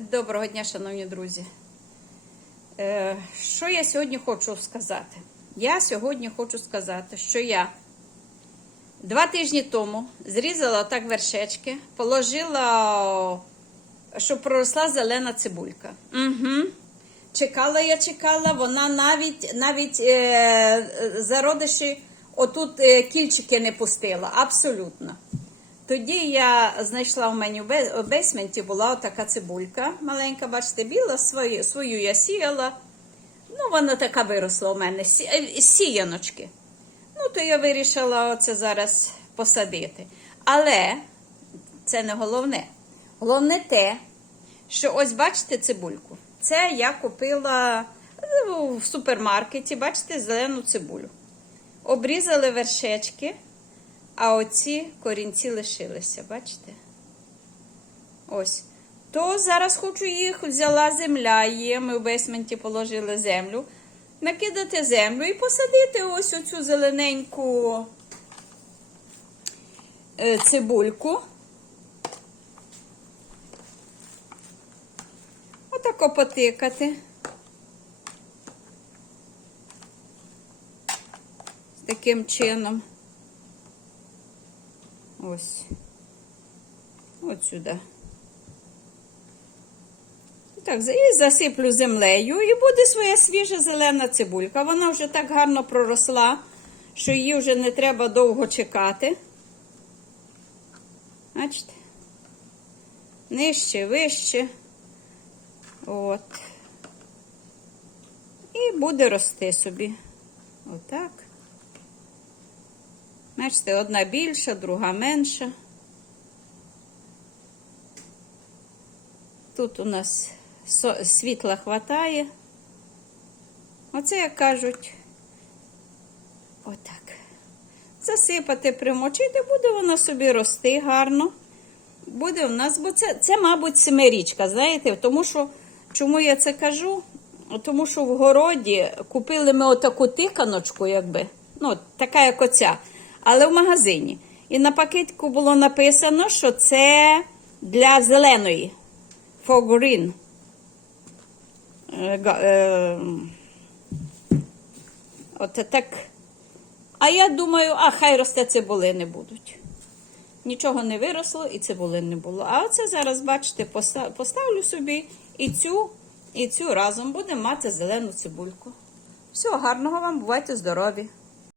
Доброго дня, шановні друзі. Е, що я сьогодні хочу сказати? Я сьогодні хочу сказати, що я два тижні тому зрізала так вершечки, положила, щоб проросла зелена цибулька. Угу. Чекала я, чекала, вона навіть навіть е, зародиші отут е, кільчики не пустила. Абсолютно. Тоді я знайшла в мене в бе- бейсменті була така цибулька маленька, бачите, біла, свою, свою я сіяла. Ну, вона така виросла у мене, е, сіяночки. Ну, то я вирішила оце зараз посадити. Але це не головне. Головне те, що ось бачите цибульку. Це я купила ну, в супермаркеті, бачите, зелену цибулю. Обрізали вершечки. А оці корінці лишилися, бачите? Ось. То зараз хочу їх, взяла земля є. Ми в бейсменті положили землю. Накидати землю і посадити ось оцю зелененьку е, цибульку. Отако потикати. Таким чином. Ось. От сюди. Так, і засиплю землею, і буде своя свіжа зелена цибулька. Вона вже так гарно проросла, що її вже не треба довго чекати. Бачите? Нижче, вище. От. І буде рости собі. Отак. Бачите, одна більша, друга менша. Тут у нас світла хватає. Оце, як кажуть, отак. Засипати, примочити, буде вона собі рости гарно. Буде в нас, бо це, це, мабуть, семирічка, знаєте, тому що, чому я це кажу? Тому що в городі купили ми отаку тиканочку, якби, ну, така, як оця, але в магазині. І на пакетку було написано, що це для зеленої. For green. От так. А я думаю, а хай росте цибулини будуть. Нічого не виросло і цибулин не було. А оце зараз, бачите, поставлю собі і цю, і цю разом будемо мати зелену цибульку. Всього гарного вам, бувайте здорові!